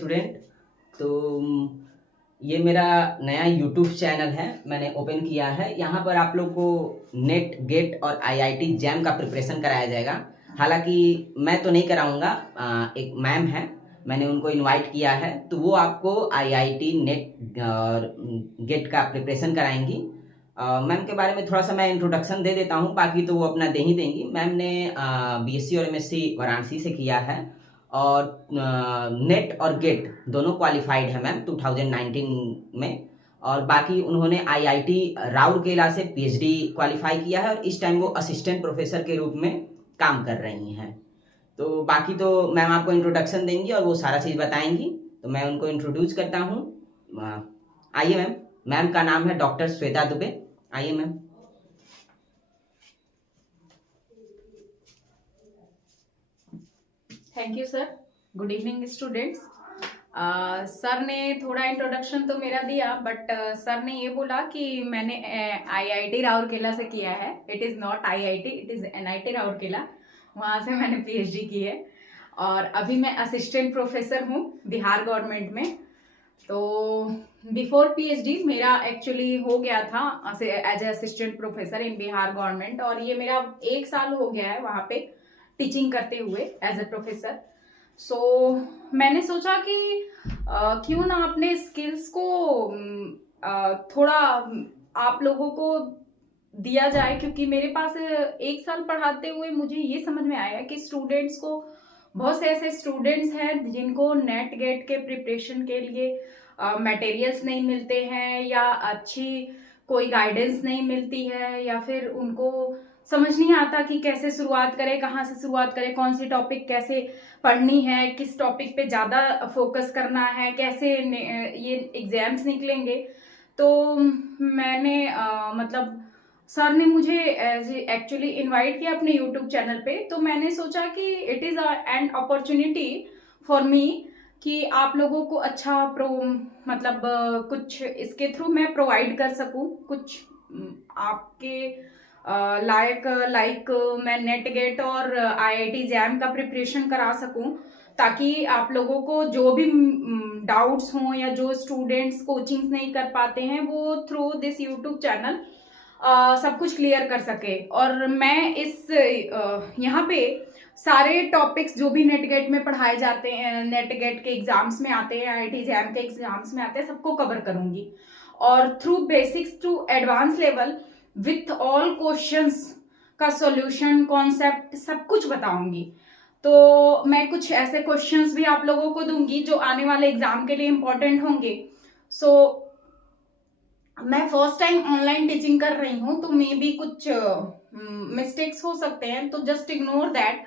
Student. तो ये मेरा नया यूट्यूब चैनल है, मैंने ओपन किया है। यहाँ पर आप लोग को नेट गेट और आईआईटी जैम का प्रिपरेशन कराया जाएगा। हालांकि मैं तो नहीं कराऊंगा, एक मैम है, मैंने उनको इनवाइट किया है, तो वो आपको आईआईटी नेट और गेट का प्रिपरेशन कराएंगी। मैम के बारे में थोड़ा सा मैं इंट्रोडक्शन दे देता हूँ, बाकी तो वो अपना दे ही देंगी। मैम ने बीएससी और एमएससी वाराणसी से किया है और नेट और गेट दोनों क्वालिफाइड है मैम 2019 में। और बाकी उन्होंने आईआईटी राउरकेला से पीएचडी क्वालिफाई किया है और इस टाइम वो असिस्टेंट प्रोफेसर के रूप में काम कर रही हैं। तो बाकी तो मैम आपको इंट्रोडक्शन देंगी और वो सारा चीज़ बताएंगी, तो मैं उनको इंट्रोड्यूस करता हूँ। आइए मैम। मैम का नाम है डॉक्टर श्वेता दुबे। आइए ma'am. Thank you sir. Good evening students. Sir ने थोड़ा इंट्रोडक्शन तो मेरा दिया, बट सर ने ये बोला कि मैंने आईआईटी राउरकेला से किया है। It is not IIT, it is NIT Rourkela, वहाँ से मैंने पीएचडी की है और अभी मैं असिस्टेंट प्रोफेसर हूँ बिहार गवर्नमेंट में। तो बिफोर पीएचडी मेरा एक्चुअली हो गया था as a assistant professor in Bihar government, और ये मेरा 1 साल हो गया है वहाँ पे टीचिंग करते हुए एज ए प्रोफेसर। सो मैंने सोचा कि क्यों ना अपने स्किल्स को थोड़ा आप लोगों को दिया जाए, क्योंकि मेरे पास 1 साल पढ़ाते हुए मुझे ये समझ में आया कि स्टूडेंट्स को, बहुत से ऐसे स्टूडेंट्स हैं जिनको नेट गेट के प्रिपरेशन के लिए मटेरियल्स नहीं मिलते हैं, या अच्छी कोई गाइडेंस नहीं मिलती है, या फिर उनको समझ नहीं आता कि कैसे शुरुआत करें, कहाँ से शुरुआत करें, कौन सी टॉपिक कैसे पढ़नी है, किस टॉपिक पे ज़्यादा फोकस करना है, कैसे ये एग्जाम्स निकलेंगे। तो मैंने मतलब सर ने मुझे एक्चुअली इनवाइट किया अपने यूट्यूब चैनल पे, तो मैंने सोचा कि it is an opportunity for me कि आप लोगों को अच्छा मतलब कुछ इसके थ्रू मैं प्रोवाइड कर सकूं, कुछ आपके लाइक मैं नेट गेट और आईआईटी जैम का प्रिपरेशन करा सकूं, ताकि आप लोगों को जो भी डाउट्स हों या जो स्टूडेंट्स कोचिंग्स नहीं कर पाते हैं वो थ्रू दिस यूट्यूब चैनल सब कुछ क्लियर कर सके। और मैं इस यहाँ पे सारे टॉपिक्स जो भी नेट गेट में पढ़ाए जाते हैं, नेट गेट के एग्जाम्स में आते हैं, आईआईटी जैम के एग्जाम्स में आते हैं, सबको कवर करूंगी और through basics to advance level with all questions का सॉल्यूशन, कॉन्सेप्ट सब कुछ बताऊंगी। तो मैं कुछ ऐसे क्वेश्चंस भी आप लोगों को दूंगी जो आने वाले एग्जाम के लिए इंपॉर्टेंट होंगे। सो मैं फर्स्ट टाइम ऑनलाइन टीचिंग कर रही हूँ, तो मे भी कुछ मिस्टेक्स हो सकते हैं, तो जस्ट इग्नोर दैट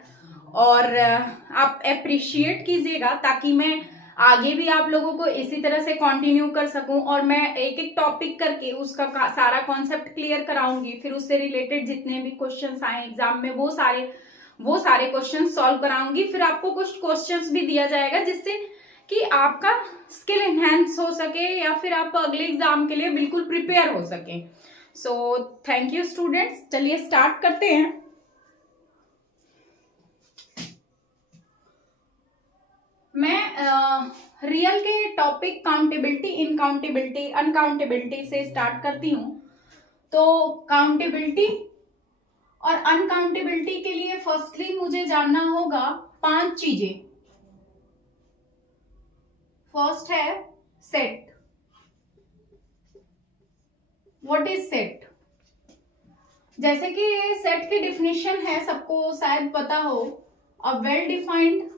और आप अप्रिशिएट कीजिएगा, ताकि मैं आगे भी आप लोगों को इसी तरह से कंटिन्यू कर सकूं और मैं एक एक टॉपिक करके उसका सारा कॉन्सेप्ट क्लियर कराऊंगी। फिर उससे रिलेटेड जितने भी क्वेश्चंस आए एग्जाम में वो सारे क्वेश्चंस सॉल्व कराऊंगी। फिर आपको कुछ क्वेश्चंस भी दिया जाएगा जिससे कि आपका स्किल एनहेंस हो सके या फिर आप अगले एग्जाम के लिए बिल्कुल प्रिपेयर हो सके। So thank you students. चलिए स्टार्ट करते हैं। मैं रियल के टॉपिक काउंटेबिलिटी, इनकाउंटेबिलिटी, अनकाउंटेबिलिटी से स्टार्ट करती हूँ। तो काउंटेबिलिटी और अनकाउंटेबिलिटी के लिए फर्स्टली मुझे जानना होगा 5 चीजें। फर्स्ट है सेट। What is set? जैसे कि सेट की डिफिनेशन है, सबको शायद पता हो, a well defined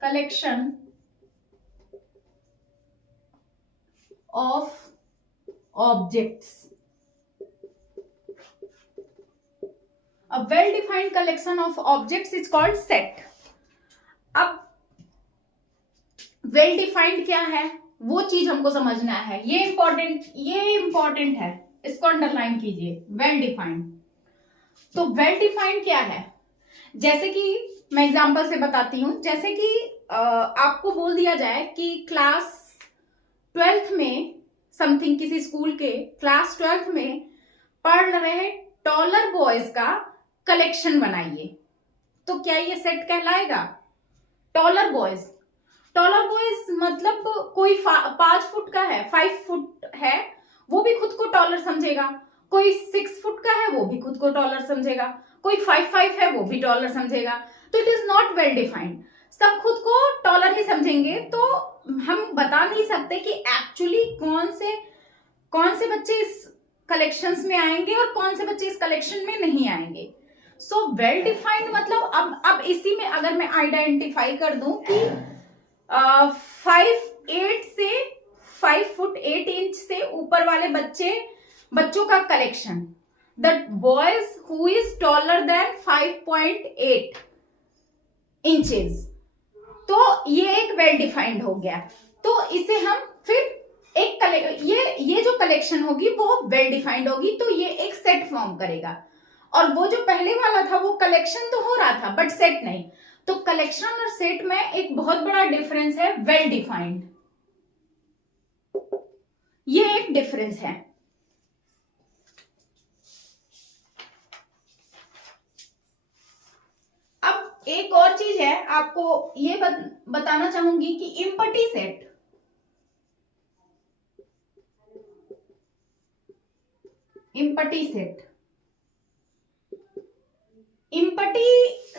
collection of objects. A well-defined collection of objects is called set. अब well defined क्या है वो चीज हमको समझना है, ये इंपॉर्टेंट है, इसको अंडरलाइन कीजिए। वेल डिफाइंड, तो वेल डिफाइंड क्या है? जैसे कि मैं एग्जांपल से बताती हूँ। जैसे कि आपको बोल दिया जाए कि क्लास 12th में समथिंग, किसी स्कूल के क्लास 12th में पढ़ रहे टॉलर बॉयज का कलेक्शन बनाइए। तो क्या ये सेट कहलाएगा? टॉलर बॉयज मतलब कोई 5 फुट का है, 5 फुट है, वो भी खुद को टॉलर समझेगा। कोई 6 फुट का है, वो भी खुद को टॉलर समझेगा। कोई 5'5" है, वो भी टॉलर समझेगा। तो it is not well defined. सब खुद को टॉलर ही समझेंगे, तो हम बता नहीं सकते कि एक्चुअली कौन से बच्चे इस कलेक्शंस में आएंगे और कौन से बच्चे इस कलेक्शन में नहीं आएंगे। सो वेल डिफाइंड मतलब अब इसी में अगर मैं आइडेंटिफाई कर दूं कि 5'8" से 5'8" से ऊपर वाले बच्चों का collection, the boys who is taller than 5.8 inches, तो ये एक वेल डिफाइंड हो गया। तो इसे हम फिर ये जो कलेक्शन होगी वो वेल डिफाइंड होगी, तो ये एक सेट फॉर्म करेगा। और वो जो पहले वाला था वो कलेक्शन तो हो रहा था बट सेट नहीं। तो कलेक्शन और सेट में एक बहुत बड़ा डिफरेंस है, वेल डिफाइंड, ये एक डिफरेंस है। अब एक और चीज है, आपको ये बताना चाहूंगी कि इम्पटी सेट, इम्पटी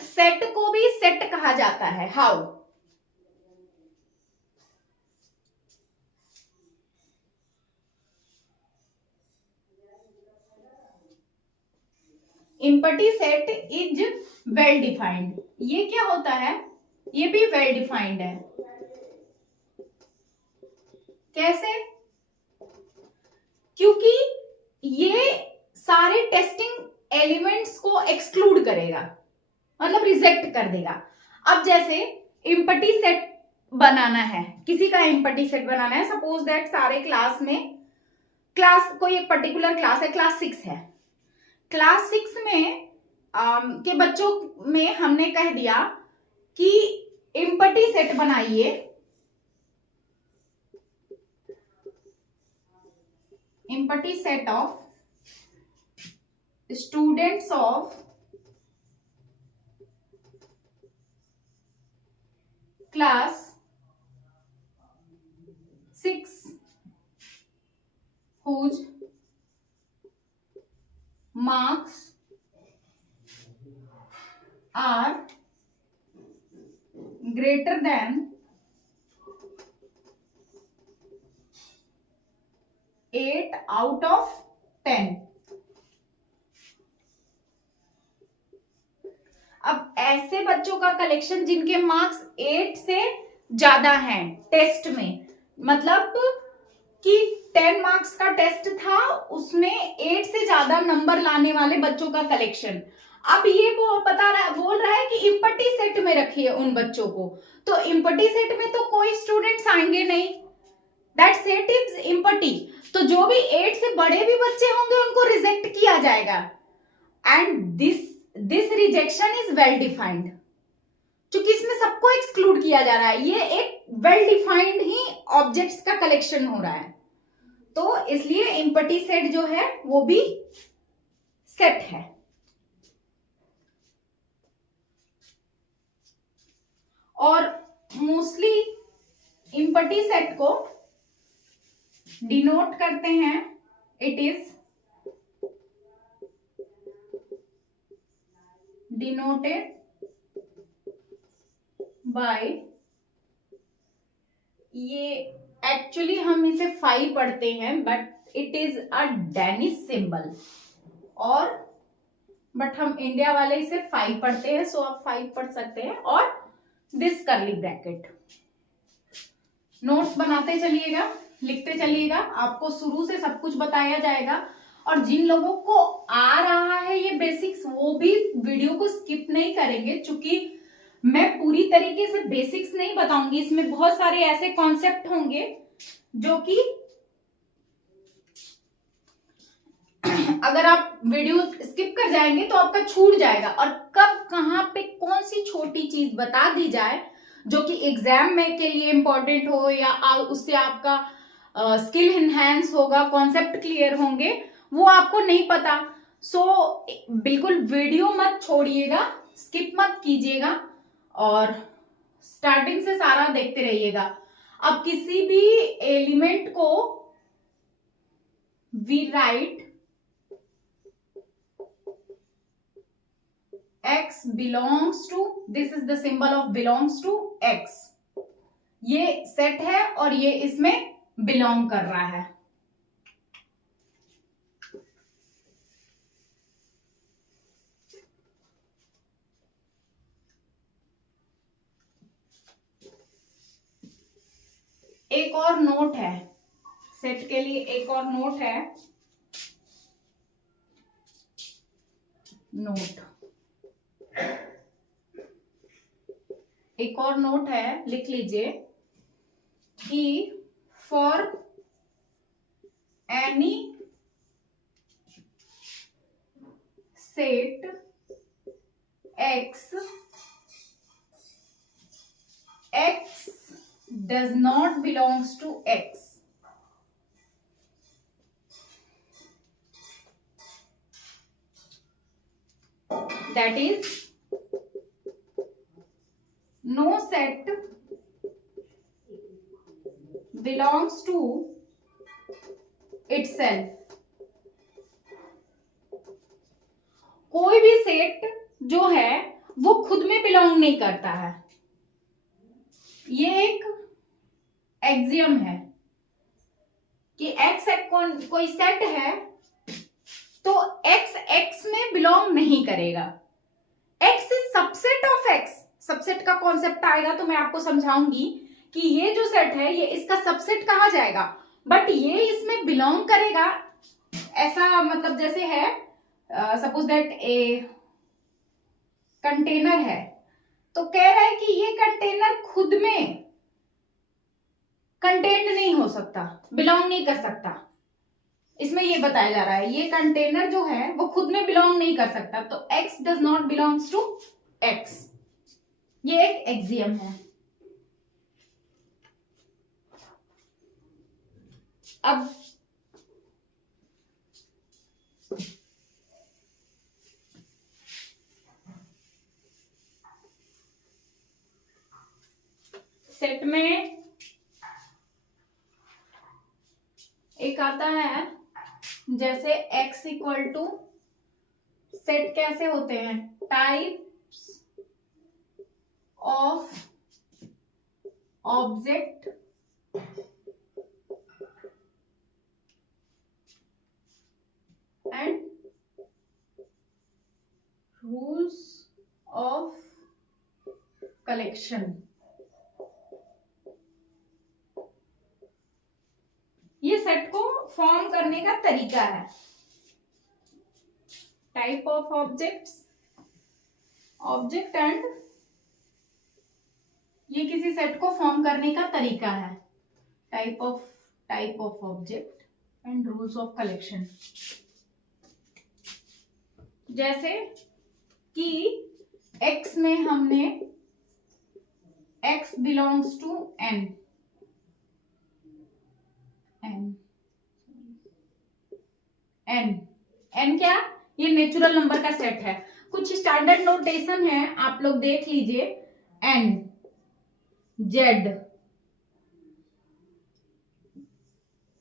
सेट को भी सेट कहा जाता है। How? Empty set is well defined. ये क्या होता है? ये भी वेल डिफाइंड है। कैसे? क्योंकि ये सारे टेस्टिंग एलिमेंट्स को एक्सक्लूड करेगा, मतलब रिजेक्ट कर देगा। अब जैसे इम्पटी सेट बनाना है, किसी का इम्पटी सेट बनाना है, सपोज दैट सारे क्लास में, कोई एक पर्टिकुलर क्लास है, क्लास 6 है, क्लास 6 में के बच्चों में हमने कह दिया कि इम्पटी सेट बनाइए, empty set of students of class 6 whose marks are greater than 8 out of 10। अब ऐसे बच्चों का कलेक्शन जिनके मार्क्स 8 से ज्यादा हैं टेस्ट में, मतलब कि 10 मार्क्स का टेस्ट था, उसमें 8 से ज्यादा नंबर लाने वाले बच्चों का कलेक्शन। अब ये वो बोल रहा है कि इम्पटी सेट में रखिए उन बच्चों को। तो इम्पटी सेट में तो कोई स्टूडेंट्स आएंगे नहीं, दैट सेट इज इम्पटी। तो जो भी 8 से बड़े भी बच्चे होंगे उनको रिजेक्ट किया जाएगा। And this rejection is well defined, क्योंकि इसमें सबको एक्सक्लूड किया जा रहा है। ये एक वेल डिफाइंड ही ऑब्जेक्ट्स का कलेक्शन हो रहा है, तो इसलिए इम्पटी सेट जो है वो भी सेट है। और मोस्टली इम्पटी सेट को डिनोट करते हैं, इट इज डिनोटेड बाय, ये एक्चुअली हम इसे फाई पढ़ते हैं but it is a Danish symbol, और बट हम इंडिया वाले इसे फाई पढ़ते हैं, सो आप फाई पढ़ सकते हैं। और दिस करली ब्रैकेट, नोट्स बनाते चलिएगा, लिखते चलिएगा, आपको शुरू से सब कुछ बताया जाएगा। और जिन लोगों को आ रहा है ये बेसिक्स, वो भी वीडियो को स्किप नहीं करेंगे, क्योंकि मैं पूरी तरीके से बेसिक्स नहीं बताऊंगी। इसमें बहुत सारे ऐसे कॉन्सेप्ट होंगे जो कि अगर आप वीडियो स्किप कर जाएंगे तो आपका छूट जाएगा। और कब कहां पे कौन सी छोटी चीज बता दी जाए जो कि एग्जाम में के लिए इंपॉर्टेंट हो, या उससे आपका स्किल इनहैंस होगा, कॉन्सेप्ट क्लियर होंगे, वो आपको नहीं पता। सो बिल्कुल वीडियो मत छोड़िएगा, स्किप मत कीजिएगा और स्टार्टिंग से सारा देखते रहिएगा। अब किसी भी एलिमेंट को we write x belongs to, this is the symbol of belongs to x, ये सेट है और ये इसमें बिलोंग कर रहा है। एक और नोट है सेट के लिए, एक और नोट है, नोट एक और नोट है, लिख लीजिए कि for any set x does not belongs to x, that is no set belongs to itself। कोई भी सेट जो है वो खुद में बिलोंग नहीं करता है। ये एक एक्सियम है कि x एक कोई सेट है तो x x में बिलोंग नहीं करेगा। x is subset of x। Subset का कॉन्सेप्ट आएगा तो मैं आपको समझाऊंगी कि ये जो सेट है ये इसका सबसेट कहा जाएगा, बट ये इसमें बिलोंग करेगा। ऐसा मतलब जैसे है सपोज दैट ए कंटेनर है, तो कह रहा है कि ये कंटेनर खुद में कंटेन्ड नहीं हो सकता, बिलोंग नहीं कर सकता। इसमें ये बताया जा रहा है ये कंटेनर जो है वो खुद में बिलोंग नहीं कर सकता, तो x does not belongs to x। ये एक एक्सियम है। अब सेट में एक आता है जैसे x इक्वल टू, सेट कैसे होते हैं, types of object and rules of collection. ये सेट को फॉर्म करने का तरीका है। Type of objects, object and, ये किसी सेट को फॉर्म करने का तरीका है। Type of object and rules of collection. जैसे कि x में हमने x belongs to n, n क्या, ये नेचुरल नंबर का सेट है। कुछ स्टैंडर्ड नोटेशन है, आप लोग देख लीजिए। n, z,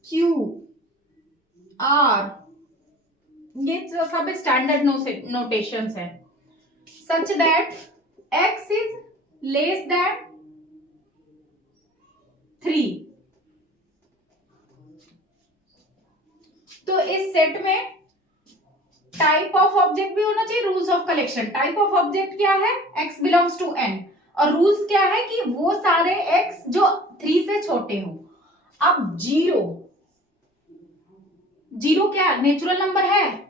q, r, ये सब स्टैंडर्ड नोटेशंस है। सच that x is less than 3। तो इस सेट में टाइप ऑफ ऑब्जेक्ट भी होना चाहिए, rules of collection. Type of object क्या है, x बिलोंग्स टू n, और रूल्स क्या है कि वो सारे x जो 3 से छोटे हो। अब जीरो क्या नेचुरल नंबर है?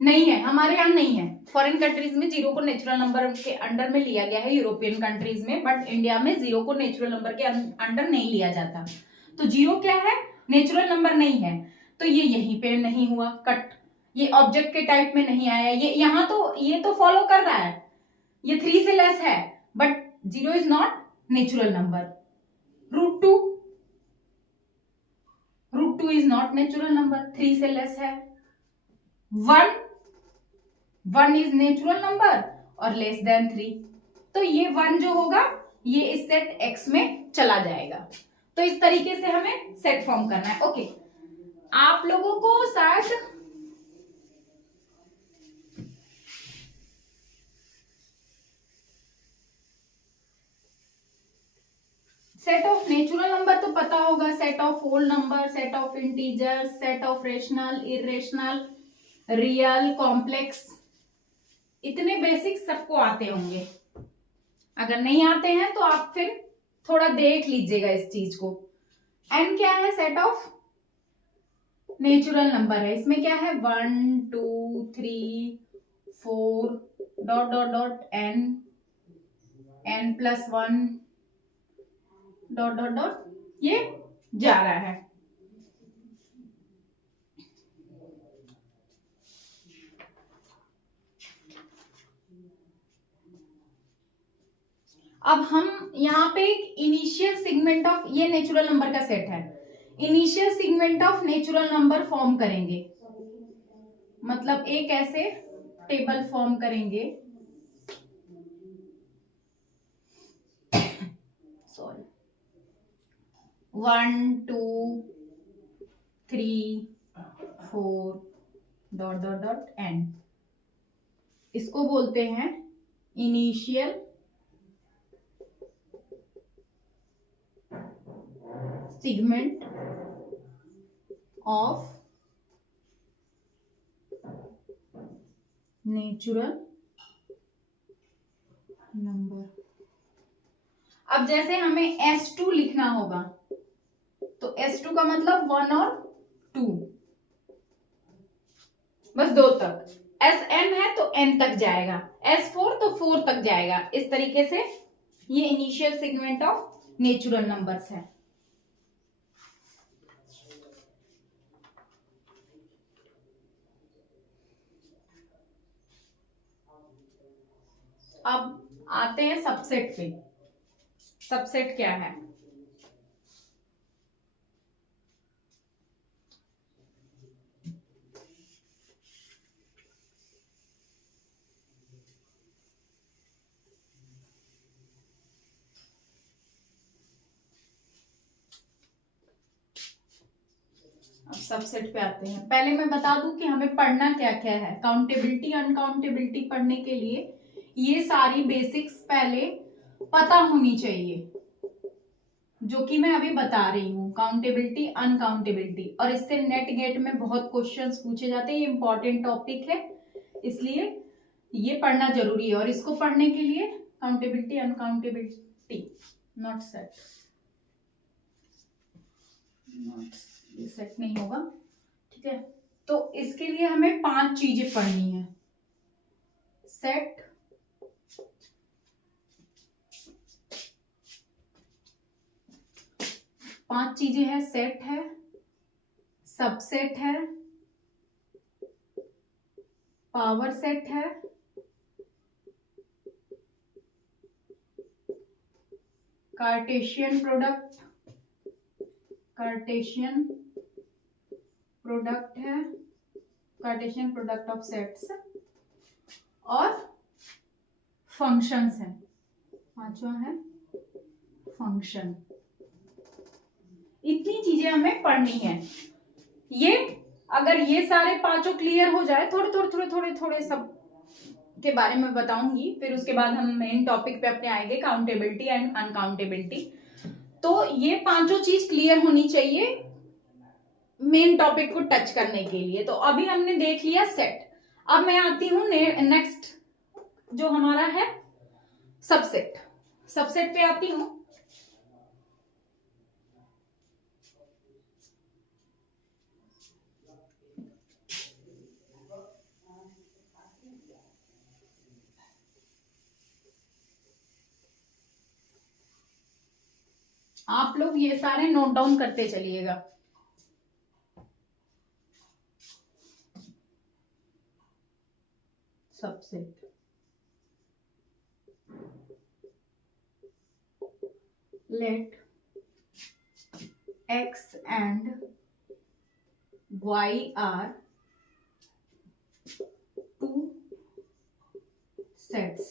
नहीं है, हमारे यहाँ नहीं है। फॉरेन कंट्रीज में जीरो को नेचुरल नंबर के अंडर में लिया गया है, यूरोपियन कंट्रीज में, बट इंडिया में जीरो को नेचुरल नंबर के अंडर नहीं लिया जाता। तो जीरो क्या है, नेचुरल नंबर नहीं है, तो ये यहीं पे नहीं हुआ कट, ये ऑब्जेक्ट के टाइप में नहीं आया। ये यहाँ तो ये तो फॉलो कर रहा है, ये 3 से लेस है, but zero is not natural number. Root two is not natural number, 3 से लेस है। 1 इज नेचुरल नंबर और लेस देन 3, तो ये 1 जो होगा ये इस सेट X में चला जाएगा। तो इस तरीके से हमें सेट फॉर्म करना है। ओके, आप लोगों को शायद सेट ऑफ नेचुरल नंबर तो पता होगा, set of whole number, set of integer, set of rational, irrational, real, complex, इतने बेसिक सबको आते होंगे। अगर नहीं आते हैं तो आप फिर थोड़ा देख लीजिएगा इस चीज को। एन क्या है? सेट ऑफ नेचुरल नंबर है। इसमें क्या है? 1 2 3 4 dot dot dot N, N plus 1 dot dot dot, ये जा रहा है। अब हम यहाँ पे एक इनिशियल सेगमेंट ऑफ, ये नेचुरल नंबर का सेट है, initial segment of natural number form करेंगे। मतलब एक ऐसे टेबल फॉर्म करेंगे, sorry, 1 2 3 4 dot dot dot N. इसको बोलते हैं initial segment of natural number. अब जैसे हमें S2 लिखना होगा, तो S2 का मतलब 1 और 2, बस 2 तक। Sn है तो n तक जाएगा, S4 तो 4 तक जाएगा। इस तरीके से ये initial segment of natural numbers है। अब आते हैं सबसेट पे। सबसेट क्या है? अब सबसेट पे आते हैं। पहले मैं बता दूं कि हमें पढ़ना क्या क्या है। काउंटेबिलिटी अनकाउंटेबिलिटी पढ़ने के लिए ये सारी बेसिक्स पहले पता होनी चाहिए, जो कि मैं अभी बता रही हूँ। काउंटेबिलिटी अनकाउंटेबिलिटी, और इससे नेट गेट में बहुत क्वेश्चंस पूछे जाते हैं। ये इंपॉर्टेंट टॉपिक है, इसलिए ये पढ़ना जरूरी है। और इसको पढ़ने के लिए काउंटेबिलिटी अनकाउंटेबिलिटी, नॉट सेट, ये सेट नहीं होगा, ठीक है। तो इसके लिए हमें 5 चीजें पढ़नी है। सेट, पांच चीजें हैं। सेट है, सबसेट है, पावर सेट है, कार्टेशियन प्रोडक्ट, कार्टेशियन प्रोडक्ट है, कार्टेशियन प्रोडक्ट ऑफ सेट्स, और फंक्शंस है। पांचवा है फंक्शन। इतनी चीजें हमें पढ़नी है। ये अगर ये सारे पांचों क्लियर हो जाए, थोड़े थोड़े थोड़े थोड़े थोड़े सब के बारे में बताऊंगी, फिर उसके बाद हम मेन टॉपिक पे अपने आएंगे, काउंटेबिलिटी एंड अनकाउंटेबिलिटी। तो ये पांचों चीज क्लियर होनी चाहिए मेन टॉपिक को टच करने के लिए। तो अभी हमने देख लिया सेट। अब मैं आती हूँ नेक्स्ट, जो हमारा है सबसेट। सबसेट पे आती हूँ। आप लोग ये सारे नोट डाउन करते चलिएगा। Subset, let x and y are two sets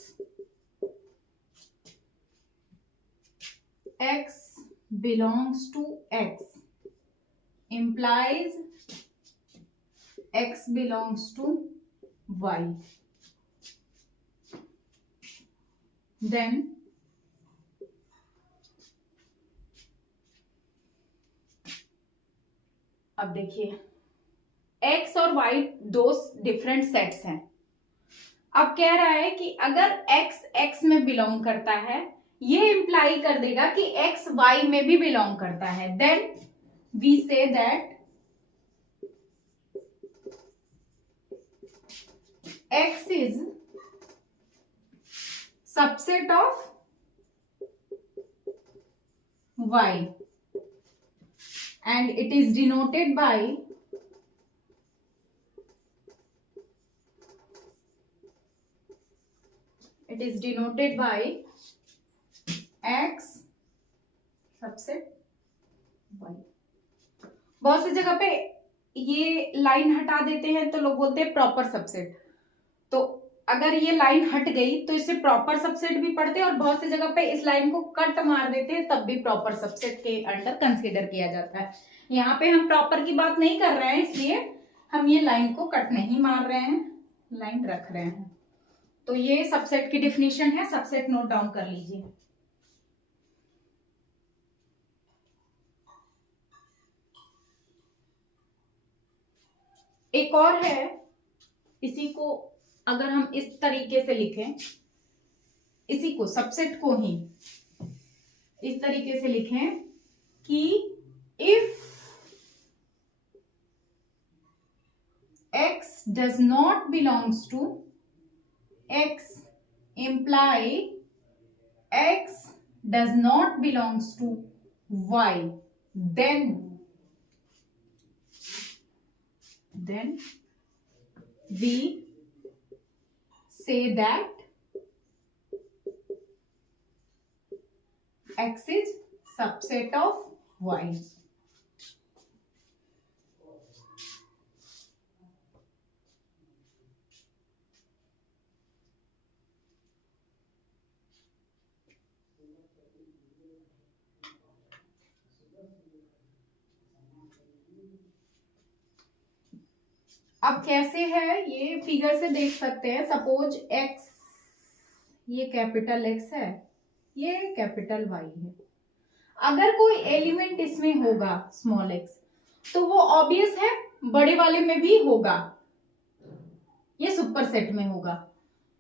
x belongs to x implies x belongs to y, then अब देखिए x और y दो डिफरेंट सेट्स हैं। अब कह रहा है कि अगर x x में बिलोंग करता है, ये इंप्लाई कर देगा कि x y में भी बिलोंग करता है, then we say that x is subset of y and it is denoted by x subset y। बहुत सी जगह पे ये लाइन हटा देते हैं तो लोग बोलते हैं प्रॉपर सबसेट, तो अगर ये लाइन हट गई तो इसे प्रॉपर सबसेट भी पढ़ते हैं, और बहुत सी जगह पे इस लाइन को कट मार देते हैं तब भी प्रॉपर सबसेट के अंडर कंसीडर किया जाता है। यहाँ पे हम प्रॉपर की बात नहीं कर रहे हैं, इसलिए हम ये लाइन को कट नहीं मार रहे हैं, लाइन रख रहे हैं। तो ये सबसेट की डिफिनीशन है, सबसेट नोट डाउन कर लीजिए। एक और है, इसी को अगर हम इस तरीके से लिखें, इसी को सबसेट को ही इस तरीके से लिखें कि if x does not belongs to x imply x does not belongs to y, then we say that x is subset of y। अब कैसे है ये फिगर से देख सकते हैं। सपोज x, ये कैपिटल X है, ये कैपिटल Y है। अगर कोई एलिमेंट इसमें होगा स्मॉल x, तो वो ऑब्वियस है बड़े वाले में भी होगा, ये सुपर सेट में होगा,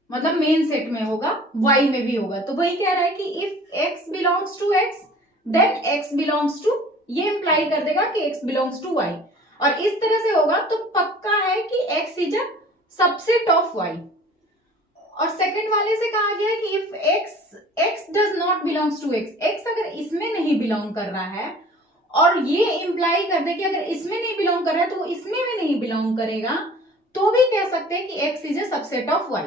मतलब मेन सेट में होगा, y में भी होगा। तो वही कह रहा है कि if x belongs to x then x belongs to, ये इंप्लाई कर देगा कि x बिलोंग्स टू y, और इस तरह से होगा तो पक्का है कि x is a subset of y। और सेकंड वाले से कहा गया है कि if x does not belongs to x अगर इसमें नहीं बिलोंग कर रहा है, और ये इंप्लाई कर दे कि अगर इसमें नहीं बिलोंग कर रहा है तो वो इसमें भी नहीं बिलोंग करेगा, तो भी कह सकते हैं कि x is a subset of y।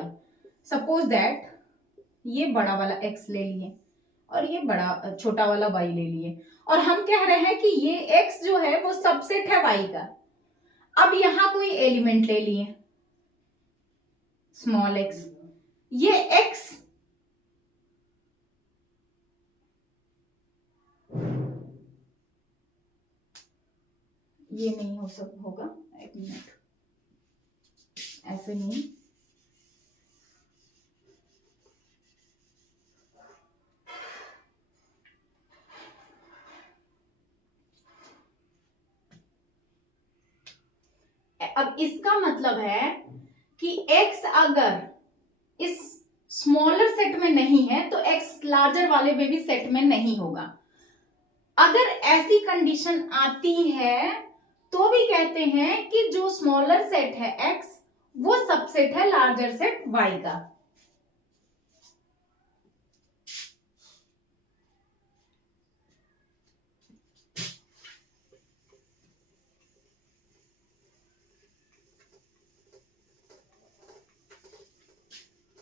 Suppose that ये बड़ा वाला x ले लिए और ये बड़ा छोटा वाला y ले लिए, और हम कह रहे हैं कि ये x जो है वो सबसेट है y का। अब यहां कोई एलिमेंट ले लिए स्मॉल x, ये x ये नहीं हो सकता होगा, एक मिनट, ऐसे नहीं, अब इसका मतलब है कि x अगर इस स्मॉलर सेट में नहीं है तो x लार्जर वाले में भी सेट में नहीं होगा। अगर ऐसी कंडीशन आती है तो भी कहते हैं कि जो स्मॉलर सेट है x वो सबसेट है लार्जर सेट y का।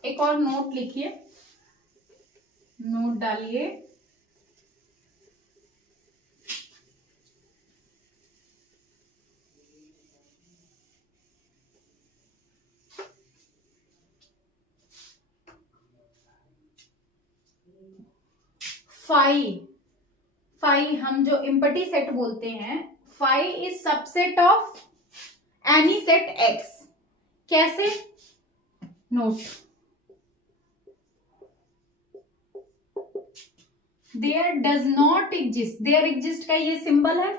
एक और नोट लिखिए, नोट डालिए, फाई हम जो इम्पटी सेट बोलते हैं, phi is subset of any set X. कैसे? Not, there does not exist, there exist का ये सिंबल है,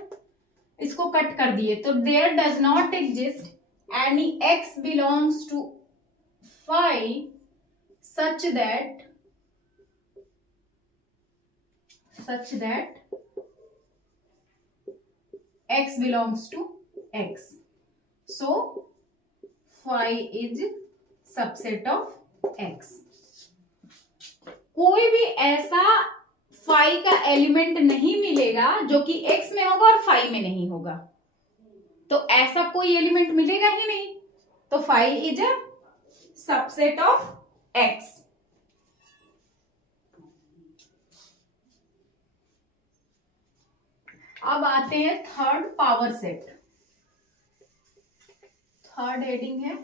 इसको कट कर दिए तो there does not exist any X belongs to phi such that x belongs to x. So phi is subset of x. कोई भी ऐसा phi का एलिमेंट नहीं मिलेगा जो कि x में होगा और phi में नहीं होगा, तो ऐसा कोई एलिमेंट मिलेगा ही नहीं, तो phi is a subset of x. अब आते हैं third, power set. Third heading है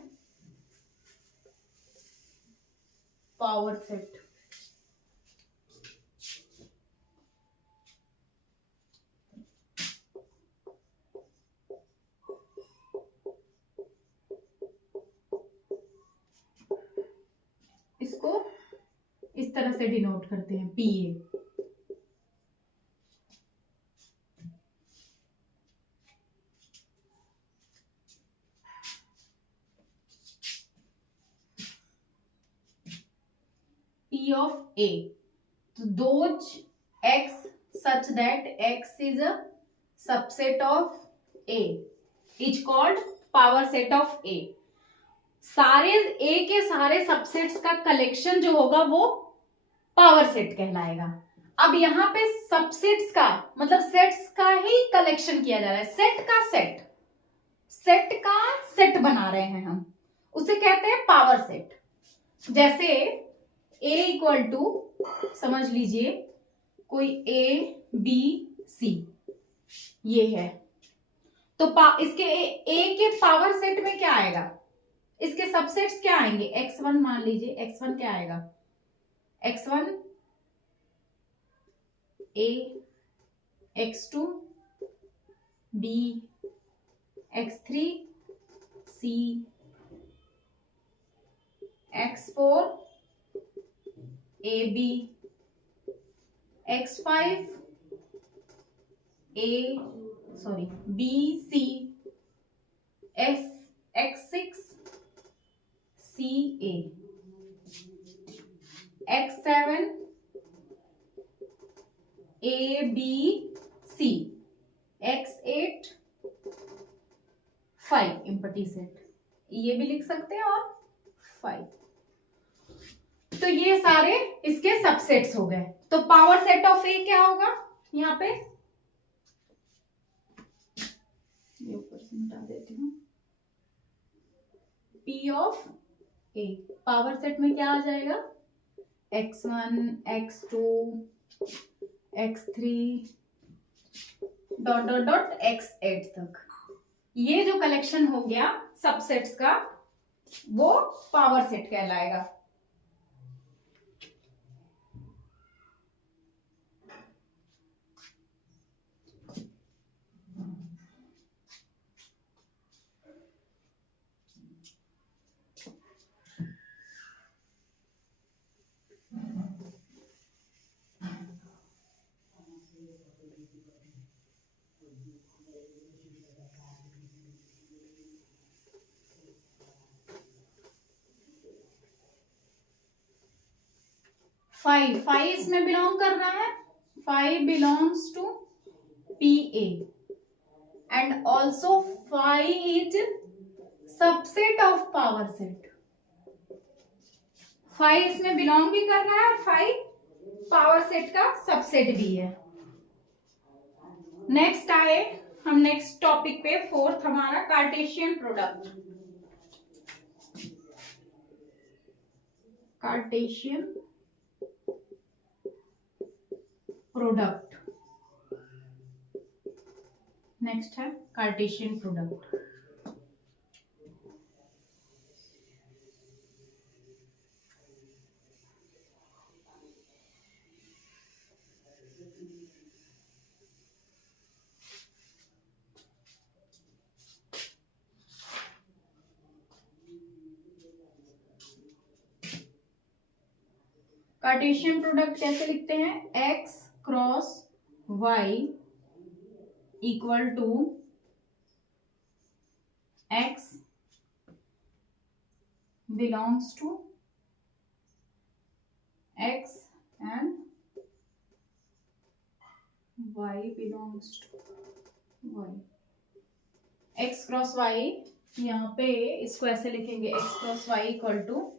पावर सेट। इसको इस तरह से डिनोट करते हैं, पीए। P of A, so those x such that x is a subset of A is called power set of A. सारे A के सारे सबसेट्स का कलेक्शन जो होगा वो पावर सेट कहलाएगा। अब यहाँ पे सबसेट्स का मतलब सेट्स का ही कलेक्शन किया जा रहा है, सेट का सेट बना रहे हैं हम, उसे कहते हैं पावर सेट। जैसे A इक्वल टू, समझ लीजिए कोई A B C ये है, तो इसके A के पावर सेट में क्या आएगा, इसके सबसेट्स क्या आएंगे, x1 मान लीजिए, x1 क्या आएगा, x1 A, x2 B, x3 C, x4 AB, x5 B C, x6 C A, x7 A B C, x8 5 empty set, ये भी लिख सकते हैं, और 5। तो ये सारे इसके सबसेट्स हो गए। तो पावर सेट ऑफ ए क्या होगा, यहाँ पे ये ऊपर से मिटा देती हूँ, P of A power set में क्या आ जाएगा, x1 x2 x3 dot dot dot x8 तक। ये जो कलेक्शन हो गया सबसेट्स का वो पावर सेट कहलाएगा। फाइव इसमें बिलोंग कर रहा है, 5 belongs to PA and also 5 is subset of power set। 5 इसमें बिलोंग भी कर रहा है और 5 पावर सेट का सबसेट भी है। नेक्स्ट आए हम नेक्स्ट टॉपिक पे, फोर्थ हमारा Cartesian product. Cartesian product, next है कार्टेशियन प्रोडक्ट। कार्टेशियन प्रोडक्ट कैसे लिखते हैं? x cross y equal to x belongs to x and y belongs to y. x cross y, यहाँ पे इसको ऐसे लिखेंगे x cross y equal to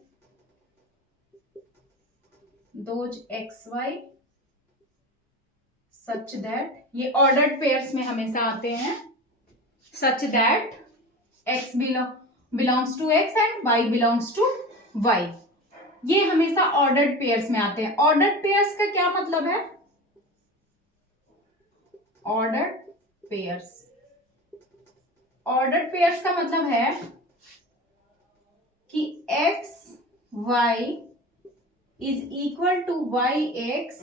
those xy such that, ये ऑर्डर्ड पेयर्स में हमेशा आते हैं, such that x belongs to x and y belongs to y. ये हमेशा ऑर्डर्ड पेयर्स में आते हैं. ऑर्डर्ड पेयर्स का क्या मतलब है? ऑर्डर्ड पेयर्स, ऑर्डर्ड पेयर्स का मतलब है कि x y is equal to y x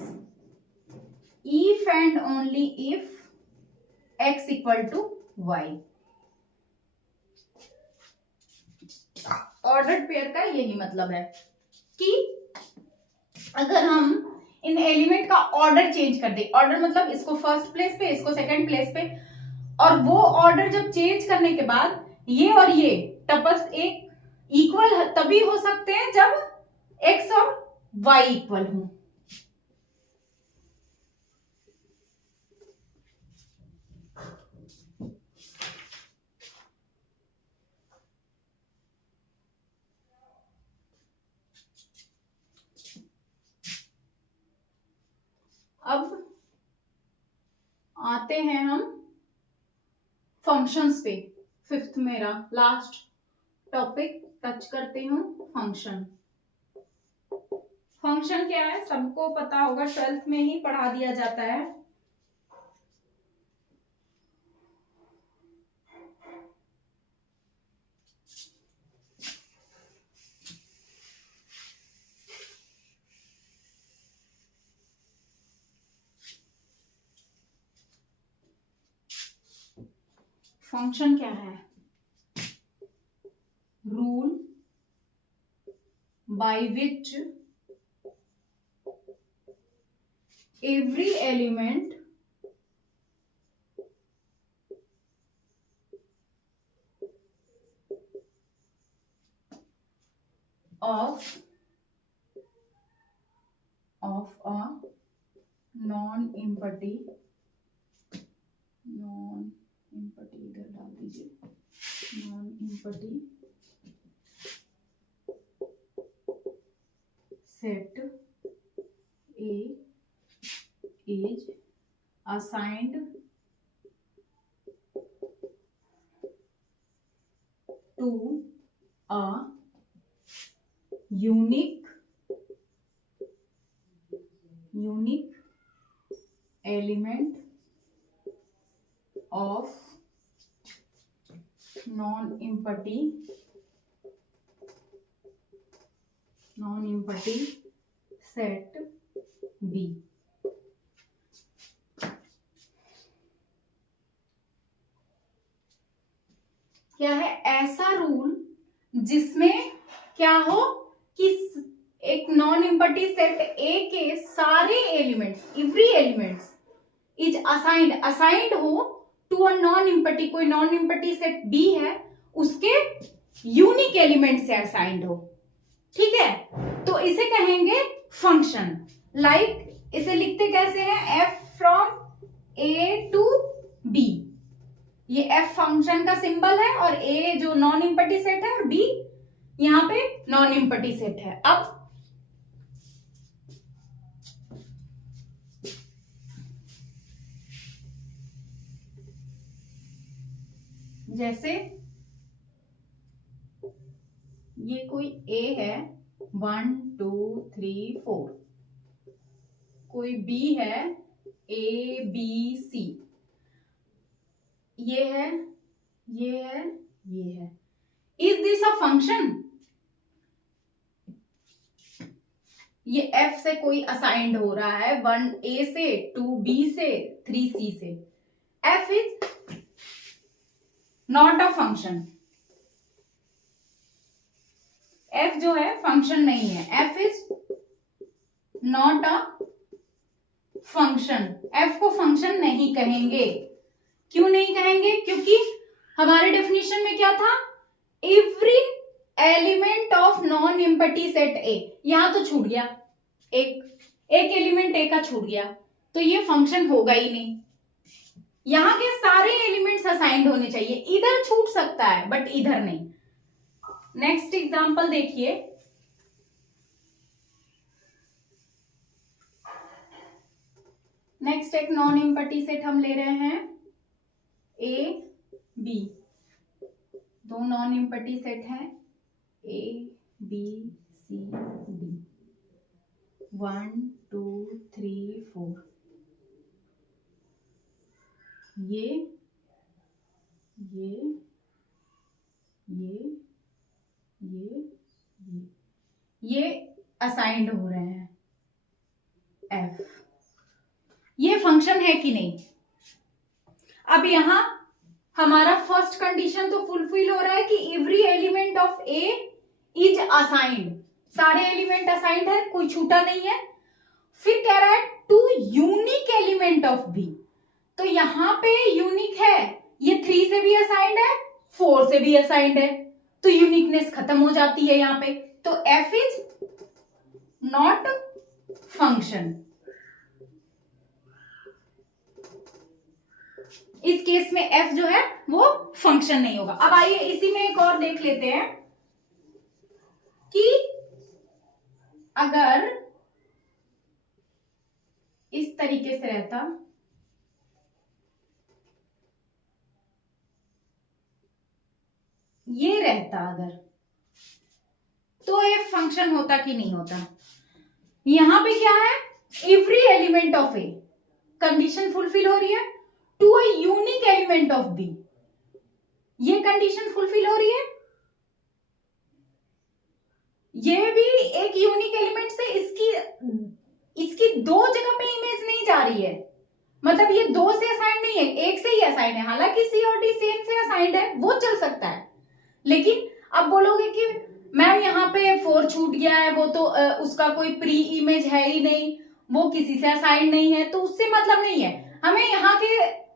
if and only if x equal to y. Ordered pair का यही मतलब है कि अगर हम इन एलिमेंट का ऑर्डर चेंज कर दे, ऑर्डर मतलब इसको फर्स्ट प्लेस पे, इसको सेकंड प्लेस पे, और वो ऑर्डर जब चेंज करने के बाद ये और ये टर्म्स एक इक्वल तभी हो सकते हैं जब x और y इक्वल हो. अब आते हैं हम फंक्शंस पे. फिफ्थ मेरा लास्ट टॉपिक टच करते हूँ फंक्शन. फंक्शन क्या है सबको पता होगा, 12th में ही पढ़ा दिया जाता है. फंक्शन क्या है? Rule by which every element of a non-empty इधर डाल दीजिए, non-empty set A is assigned to a unique element of non-empty set B. क्या है? ऐसा रूल जिसमें क्या हो कि एक नॉन एम्पटी सेट ए के सारे elements, every elements is assigned हो टू अ नॉन एम्पटी, कोई नॉन एम्पटी सेट बी है उसके यूनिक एलिमेंट से असाइंड हो. ठीक है, तो इसे कहेंगे फंक्शन. लाइक इसे लिखते कैसे हैं? f from a to b. ये f फंक्शन का सिंबल है और a जो नॉन एम्पटी सेट है और b यहां पे नॉन एम्पटी सेट है. अब जैसे ये कोई a है 1 2 3 4, कोई b है a b c, ये है, ये है, ये है. Is this a function? ये f से कोई असाइंड हो रहा है 1a से 2b से 3c से. f is not a function. f जो है फंक्शन नहीं है. f is not a function, F को फंक्शन नहीं कहेंगे। क्यों नहीं कहेंगे? क्योंकि हमारे डेफिनेशन में क्या था, every element of non empty set ए, यहां तो छूट गया, एक एलिमेंट ए का छूट गया, तो ये फंक्शन होगा ही नहीं। यहां के सारे एलिमेंट्स असाइंड होने चाहिए, इधर छूट सकता है बट इधर नहीं। नेक्स्ट एग्जांपल देखिए, नेक्स्ट एक नॉन एम्पटी सेट हम ले रहे हैं ए बी, दो नॉन एम्पटी सेट हैं ए बी सी डी, 1 2 3 4, ये असाइंड हो रहे हैं एफ। ये फंक्शन है कि नहीं? अब यहां हमारा फर्स्ट कंडीशन तो फुलफिल हो रहा है कि every element of A is assigned, सारे एलिमेंट असाइंड है, कोई छूटा नहीं है। फिर कह रहा है to unique element of B, तो यहां पे यूनिक है, ये 3 से भी असाइंड है, 4 से भी असाइंड है, तो यूनिकनेस खत्म हो जाती है यहां पे। तो एफ इज नॉट फंक्शन। इस केस में एफ जो है वो फंक्शन नहीं होगा। अब आइए इसी में एक और देख लेते हैं कि अगर इस तरीके से रहता, ये रहता अगर, तो एफ फंक्शन होता कि नहीं होता? यहां पे क्या है, every element of A, condition fulfil हो रही है, to a unique element of B, ये कंडीशन फुलफिल हो रही है, ये भी एक यूनिक एलिमेंट से इसकी 2 जगह पे इमेज नहीं जा रही है, मतलब ये 2 से असाइंड नहीं है, एक से ही असाइंड है। हालांकि सी और डी सेम से असाइंड है, वो चल सकता है, लेकिन अब बोलोगे कि मैम यहाँ पे 4 छूट गया है, वो तो उसका कोई प्री इमेज है ही नहीं, वो किसी से असाइंड नहीं है, तो उससे मतलब नहीं है। हमें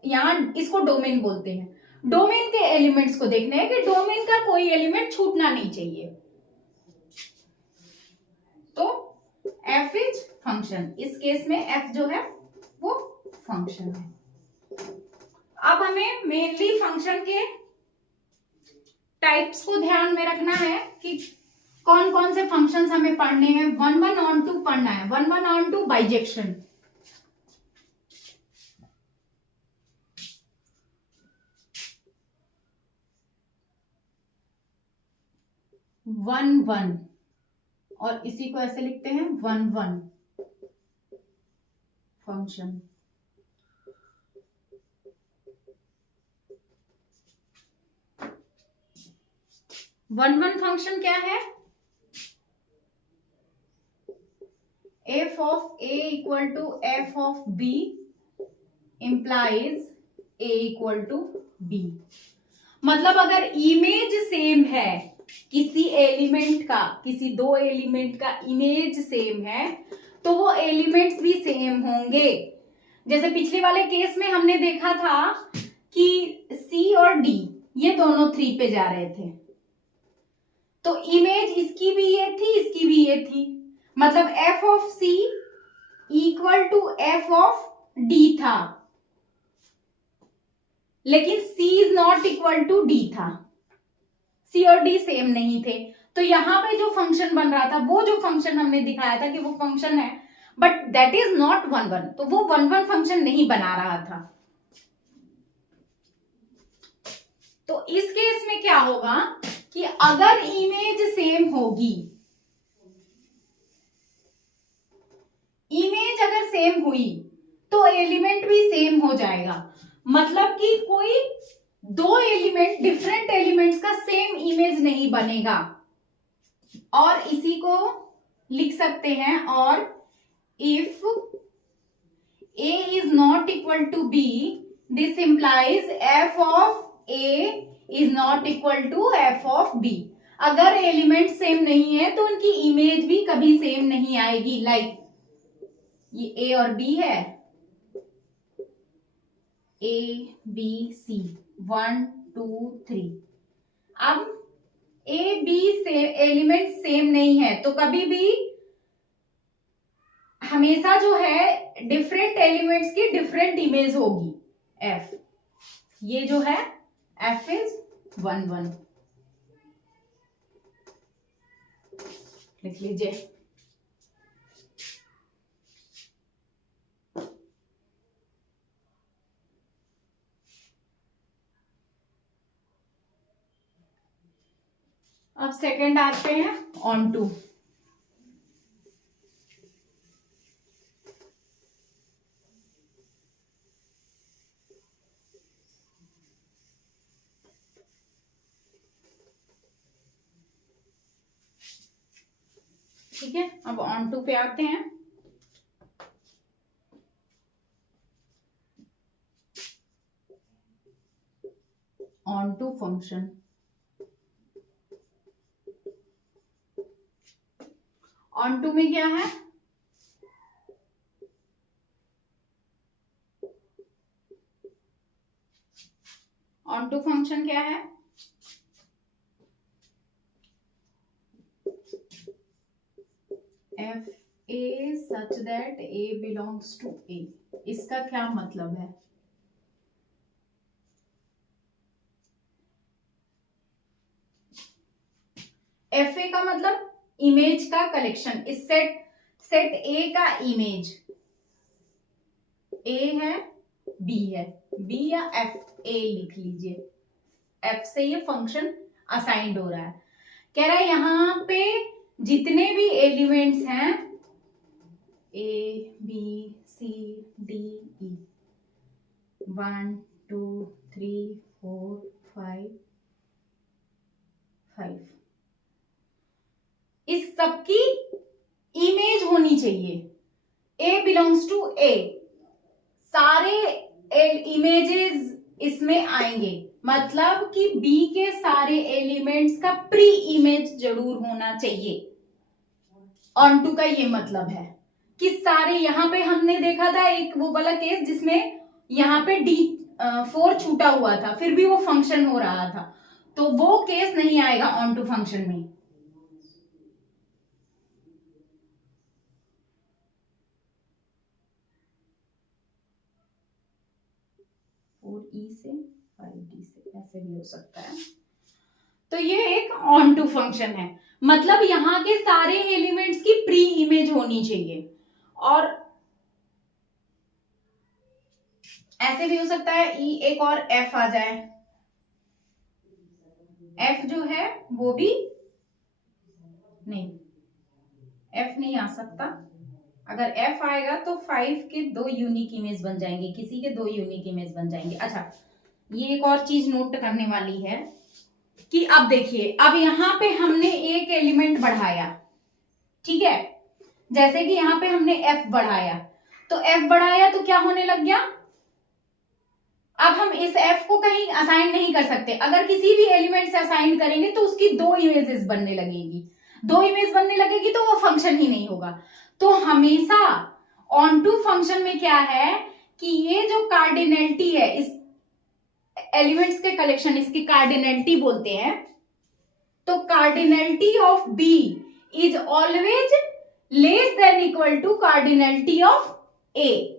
यहाँ इसको डोमेन बोलते हैं, डोमेन के एलिमेंट्स को देखना है कि डोमेन का कोई एलिमेंट छूटना नहीं चाहिए। तो एफ इज फंक्शन, इस केस में एफ जो है वो फंक्शन है। अब हमें मेनली फंक्शन के टाइप्स को ध्यान में रखना है कि कौन कौन से फंक्शंस हमें पढ़ने हैं। 1 on 2 पढ़ना है, 1 on 2 बाइजेक्शन। वन वन, और इसी को ऐसे लिखते हैं 1 फंक्शन। वन फंक्शन क्या है? F of A equal to F of B implies A equal to B. मतलब अगर इमेज सेम है किसी एलिमेंट का, किसी 2 एलिमेंट का इमेज सेम है, तो वो एलिमेंट्स भी सेम होंगे। जैसे पिछले वाले केस में हमने देखा था कि सी और डी ये दोनों 3 पे जा रहे थे, तो इमेज इसकी भी ये थी, इसकी भी ये थी, मतलब F of C equal to F of D था, लेकिन C is not equal to D था, सी और डी सेम नहीं थे। तो यहां पे जो फंक्शन बन रहा था, वो जो फंक्शन हमने दिखाया था कि वो फंक्शन है, बट दैट इज नॉट 1 तो वो 1 फंक्शन नहीं बना रहा था। तो इस केस में क्या होगा कि अगर इमेज सेम होगी, इमेज अगर सेम हुई तो एलिमेंट भी सेम हो जाएगा। मतलब कि कोई 2 एलिमेंट, डिफरेंट एलिमेंट्स का सेम इमेज नहीं बनेगा। और इसी को लिख सकते हैं, और if a is not equal to b, this implies f of a is not equal to f of b। अगर एलिमेंट सेम नहीं है तो उनकी इमेज भी कभी सेम नहीं आएगी। लाइक ये ए और बी है, ए बी सी, 1 2 3। अब ए बी से एलिमेंट सेम नहीं है, तो कभी भी हमेशा जो है डिफरेंट एलिमेंट्स की डिफरेंट इमेज होगी। एफ, ये जो है एफ इज 1 1, लिख लीजिए। अब सेकंड आते हैं ऑन टू। ठीक है, अब ऑन टू पे आते हैं। Onto function, onto में क्या है, ऑन टू फंक्शन क्या है, F A such that A belongs to A. इसका क्या मतलब है, एफ ए का मतलब इमेज का कलेक्शन। इस सेट ए का इमेज ए है, बी है, बी या एफ ए लिख लीजिए। एफ से ये फंक्शन असाइंड हो रहा है। कह रहा है यहां पे जितने भी एलिमेंट्स हैं A B C D E, 1 2 3 4 5 5, इस सब की इमेज होनी चाहिए। ए बिलोंग्स टू ए, सारे इमेजेस इसमें आएंगे, मतलब कि बी के सारे एलिमेंट्स का प्री इमेज जरूर होना चाहिए। ऑन टू का ये मतलब है कि सारे, यहां पे हमने देखा था एक वो वाला केस जिसमें यहां पे डी 4 छूटा हुआ था, फिर भी वो फंक्शन हो रहा था, तो वो केस नहीं आएगा ऑन टू फंक्शन में। और ई से 5D से ऐसे भी हो सकता है। तो ये एक ऑन टू फंक्शन है, मतलब यहां के सारे एलिमेंट्स की प्री इमेज होनी चाहिए। और ऐसे भी हो सकता है ई एक और एफ आ जाए, एफ जो है वो भी नहीं, एफ नहीं आ सकता। अगर एफ आएगा तो 5 के 2 यूनिक इमेज बन जाएंगे, किसी के 2 यूनिक इमेज बन जाएंगे। अच्छा, ये एक और चीज नोट करने वाली है कि अब देखिए, अब यहां पे हमने एक एलिमेंट बढ़ाया, ठीक है, जैसे कि यहां पे हमने एफ बढ़ाया, तो एफ बढ़ाया तो क्या होने लग गया, अब हम इस एफ को कहीं असाइन नहीं कर सकते। अगर किसी भी एलिमेंट से असाइन करेंगे तो उसकी 2 इमेजेस बनने लगेगी, 2 इमेज बनने लगेगी तो वो फंक्शन ही नहीं होगा। तो हमेशा ऑन टू फंक्शन में क्या है कि ये जो कार्डिनलिटी है, इस एलिमेंट्स के कलेक्शन, इसकी कार्डिनलिटी बोलते हैं। तो cardinality of B is always less than equal to cardinality of A.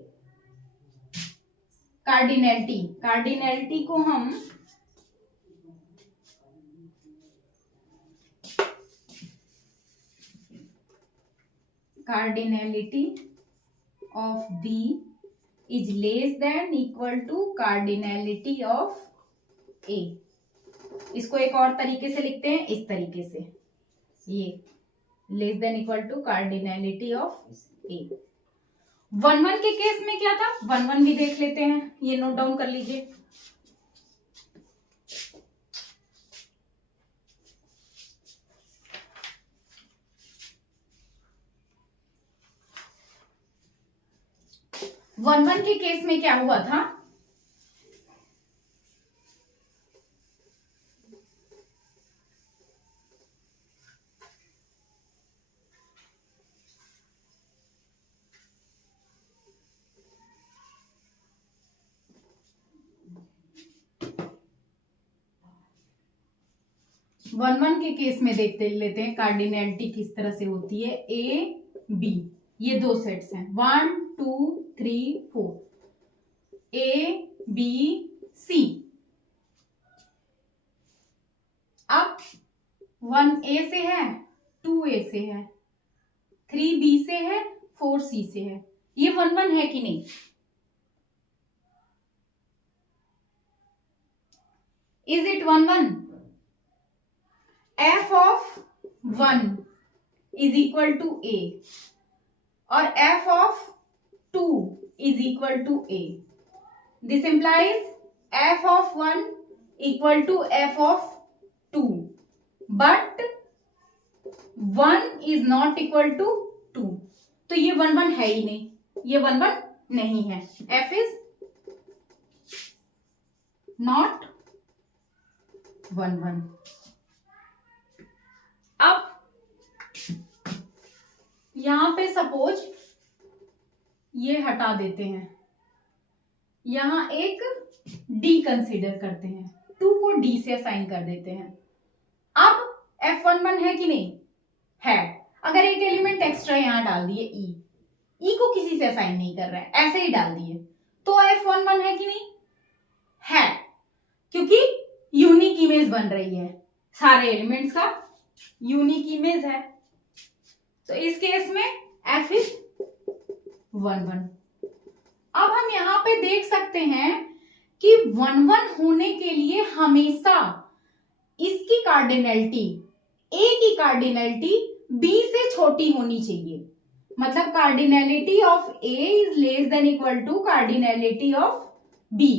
Cardinality को हम cardinality of B is less than equal to cardinality of A. इसको एक और तरीके से लिखते हैं, इस तरीके से, ये less than equal to cardinality of A. 1 1 के केस में क्या था, 1 1 भी देख लेते हैं, ये नोट डाउन कर लीजिए। वन वन के केस में क्या हुआ था, 1 1 के केस में देखते लेते हैं कार्डिनैलिटी किस तरह से होती है। ए बी, ये 2 सेट्स हैं, 1 2 3 4, ए बी सी। अब 1 ए से है, 2 ए से है, 3 बी से है, 4 सी से है। ये 1 1 है कि नहीं? Is it 1 1? F of 1 is equal to A or F of 2 is equal to A. This implies F of 1 equal to F of 2. But 1 is not equal to 2. तो ये 1 1 है ही नहीं, ये 1 1 नहीं है। F is not 1 1। अब यहां पे सपोज ये हटा देते हैं, यहां एक D कंसीडर करते हैं, 2 को D से असाइन कर देते हैं। अब F11 है कि नहीं? है। अगर एक एलिमेंट एक्स्ट्रा यहां डाल दिए E को किसी से असाइन नहीं कर रहा है, ऐसे ही डाल दिए, तो F11 है कि नहीं? है, क्योंकि यूनिक इमेज बन रही है, सारे एलिमेंट्स का यूनिक इमेज है। तो इस केस में F इज 1 1। अब हम यहां पे देख सकते हैं कि 1 1 होने के लिए हमेशा इसकी कार्डिनैलिटी, A की कार्डिनैलिटी B से छोटी होनी चाहिए। मतलब cardinality of A is less than equal to cardinality of B।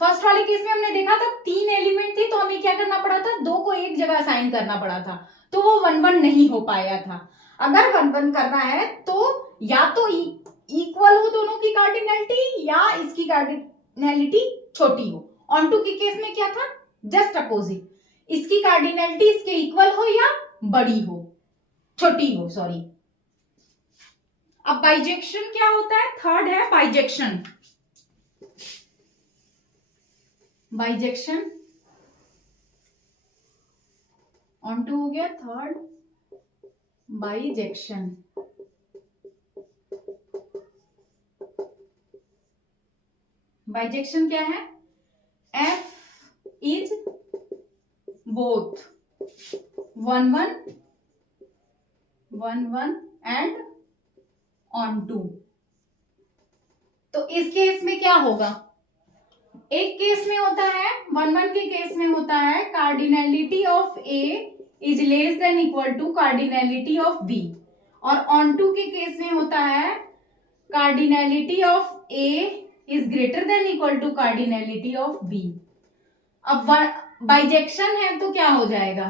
First वाले केस में हमने देखा था 3 एलिमेंट थे, तो हमें क्या करना पड़ा था, 2 को एक जगह असाइन करना पड़ा था, तो वो 1 1 नहीं हो पाया था। अगर 1 1 करना है तो या तो इक्वल हो दोनों की कार्डिनैलिटी या इसकी कार्डिनैलिटी छोटी हो। ऑन टू के केस में क्या था, जस्ट अपोजिट, इसकी कार्डिनैलिटी इसके इक्वल हो या बड़ी हो, छोटी हो, सॉरी। अब बाइजेक्शन क्या होता है? थर्ड है बाइजेक्शन। बाइजेक्शन ऑन टू हो गया, थर्ड बाइजेक्शन। बाइजेक्शन क्या है? F is both 1 1 1 1 and onto. तो इस केस में क्या होगा? एक केस में होता है, 1 1 के केस में होता है cardinality of A is less than equal to cardinality of B, और ऑन टू के केस में होता है cardinality of A is greater than equal to cardinality of B। अब बाइजेक्शन है तो क्या हो जाएगा?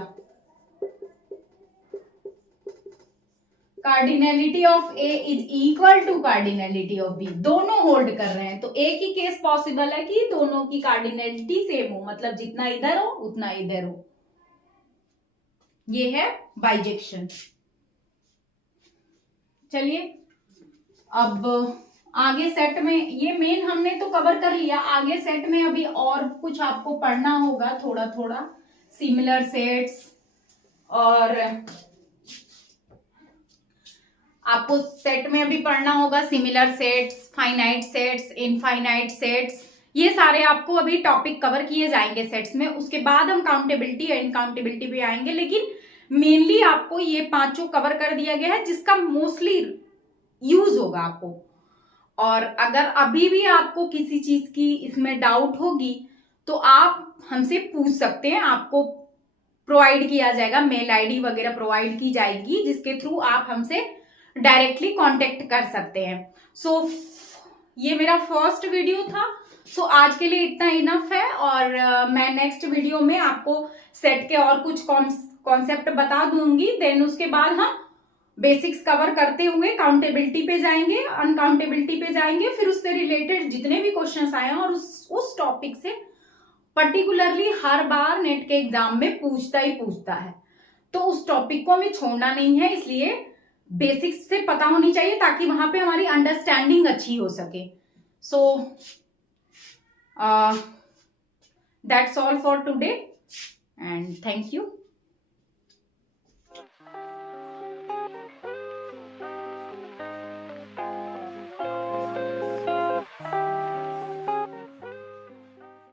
Cardinality of A is equal to cardinality of B, दोनों होल्ड कर रहे हैं। तो एक ही केस पॉसिबल है कि दोनों की कार्डिनैलिटी सेम हो, मतलब जितना इधर हो उतना इधर हो। ये है बाइजेक्शन। चलिए अब आगे सेट में, ये मेन हमने तो कवर कर लिया, आगे सेट में अभी और कुछ आपको पढ़ना होगा थोड़ा थोड़ा, सिमिलर सेट्स, और आपको सेट में अभी पढ़ना होगा similar sets, finite sets, infinite sets, ये सारे आपको अभी टॉपिक कवर किए जाएंगे सेट्स में। उसके बाद हम काउंटेबिलिटी और इनकाउंटेबिलिटी पे आएंगे, लेकिन मेनली आपको ये 5 कवर कर दिया गया है जिसका मोस्टली यूज होगा आपको। और अगर अभी भी आपको किसी चीज की इसमें डाउट होगी तो आप हमसे पूछ सकते हैं, आपको प्रोवाइड किया जाएगा, मेल आईडी वगैरह प्रोवाइड की जाएगी जिसके थ्रू आप हमसे डायरेक्टली कांटेक्ट कर सकते हैं। सो ये मेरा फर्स्ट वीडियो था, सो आज के लिए इतना इनफ है, और मैं नेक्स्ट वीडियो में आपको सेट के और कुछ कॉन्सेप्ट बता दूंगी। देन उसके बाद हम बेसिक्स कवर करते हुए काउंटेबिलिटी पे जाएंगे, अनकाउंटेबिलिटी पे जाएंगे, फिर उससे रिलेटेड जितने भी क्वेश्चंस आए हैं, और उस टॉपिक से पर्टिकुलरली हर बार नेट के एग्जाम में पूछता ही पूछता है, तो उस टॉपिक को हमें छोड़ना नहीं है, इसलिए बेसिक्स से पता होनी चाहिए ताकि वहां पे हमारी अंडरस्टैंडिंग अच्छी हो सके। So that's all for today. And thank you.